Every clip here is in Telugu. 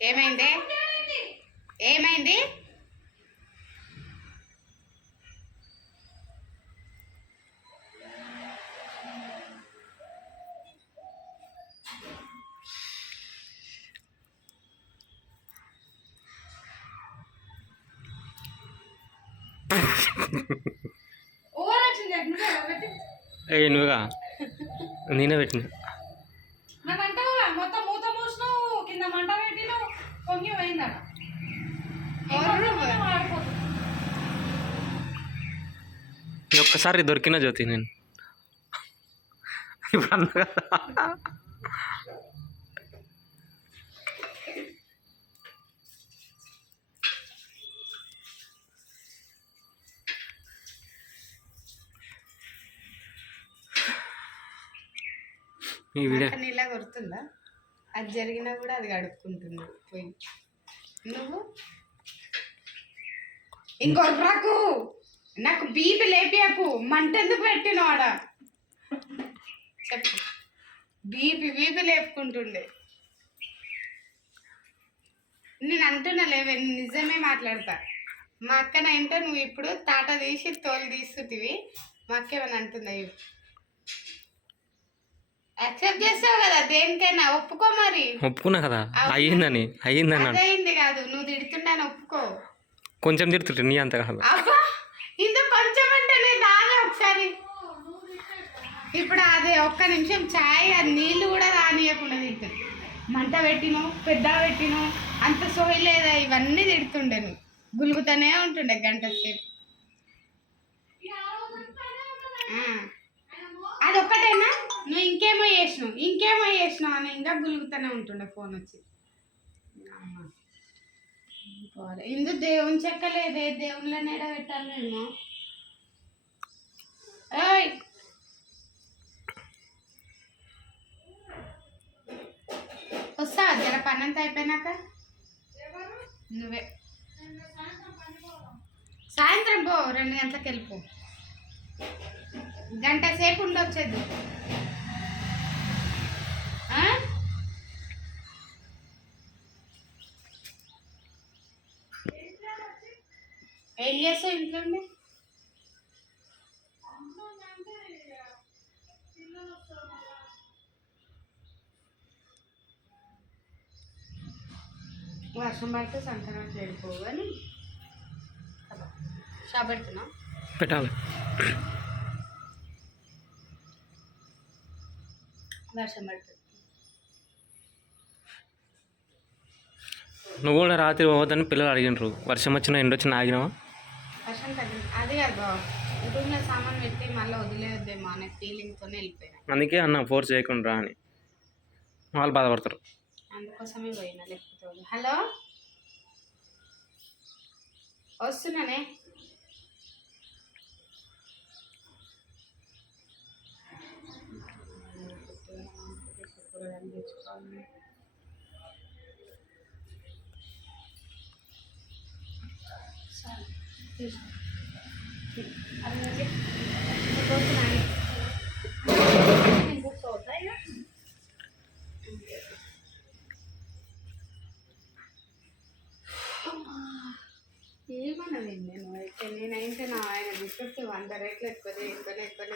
ఏమైంది? ఏమైంది? ఓవర్ యాక్షన్ చేయకుండా పెట్టి. ఏ నువ్వుగా. నేనే పెట్టిన. పొంగి పోయిందట ఒక్కసారి దొరికిన జ్యోతి నేను. ఇప్పుడు అన్నా కదా. ఈ వీడియో నీలా కొడుతుందా? అది జరిగినా కూడా అది గడుపుకుంటుంది పోయి. నువ్వు? ఇంకొక రాకు నాకు బీపీ లేపియకు. మంటెందుకు పెట్టిన ఆడ? చెప్పు. బీపీ బీపీ లేపుకుంటుండే. నేను అంటున్నా లేవే నిజమే మాట్లాడతా. మా అక్క అంటే నువ్వు ఇప్పుడు తాట తీసి తోలు తీస్తుంటివి మా అక్క ఏమైనా అంటుందా? యాక్సెప్ట్ చేస్తావు కదా దేనికైనా ఒప్పుకో మరి. ఒప్పుకున్నా కదా అయ్యిందని అయ్యిందని అదైంది కాదు నువ్వు తిడుతున్నాను ఒప్పుకో. కొంచెం తిడుతుంటే నీ అంత కాదు. ఇంత కొంచెం అంటే నేను తాగా ఒకసారి. ఇప్పుడు అదే ఒక్క నిమిషం ఛాయ్ అది నీళ్ళు కూడా రానియకుండా తింటుంది. మంట పెట్టిను పెద్ద పెట్టిను అంత సోయి లేదా ఇవన్నీ తిడుతుండే నువ్వు. గులుగుతూనే ఉంటుండే గంట సేపు. ఆ. అది ఒక్కటేనా నువ్వు ఇంకేమో చేసినావు ఇంకేమో చేసినావు అని ఇంకా గులుగుతూనే ఉంటుండే ఫోన్ వచ్చి. ఎందుకు ఇందు దేవుని చెక్కలేదే దేవుళ్ళ నెడ పెట్టాలి నేను ఏయ్! వస్తావా జర పని అంతా అయిపోయినాక? నువ్వే. సాయంత్రం పో రెండు గంటలకు వెళ్ళిపో. గంట సేపు ఉండొచ్చేది ఆ? ఏం చేస్తావు ఇంట్లో ఉండి? వర్షం పడితే సంక్రాంతి వెళ్ళిపోవు కానీ షాప్ పెడుతున్నా పెట్టాలి. వర్షం పడుతుంది నువ్వు కూడా రాత్రి పోవద్దని పిల్లలు అడిగినారు. వర్షం వచ్చినా ఎండ వచ్చినా ఆగినావా? వర్షం తగ్గింది అది కాదు బావ రూమ్లో సామాన్ పెట్టి మళ్ళీ వదిలేద్దేమో అనే ఫీలింగ్తోనే వెళ్ళిపోయినా అందుకే అన్న ఫోర్స్ చేయకుండా రా అని. వాళ్ళు బాధపడతారు. అందుకోసమే పోయినా లేకపోతే వదిలే. హలో? వస్తున్నానే? ఏమన్నది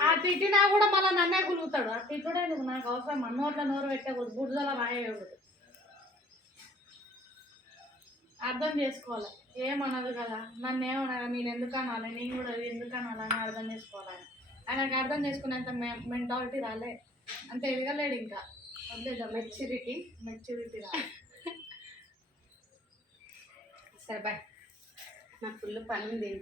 ఆ తిట్టినా కూడా మళ్ళీ నన్నే కులుగుతాడు ఆ తిట్టుడే నువ్వు నాకు అవసరం. అన్నోట్ల నోరు పెట్టకూడదు బుడ్జల రాయకూడదు అర్థం చేసుకోవాలి. ఏమనదు కదా? నన్ను ఏమనగా నేను ఎందుకు అనాలి? నేను కూడా ఎందుకు అనాలి అని అర్థం చేసుకోవాలని ఆయనకు అర్థం చేసుకునేంత మెంటాలిటీ రాలే. అంత ఎదగలేడు ఇంకా. వదిలేదా మెచ్యూరిటీ మెచ్యూరిటీ రాలే. సరే బాయ్. నాకు ఫుల్ పని ఉంది.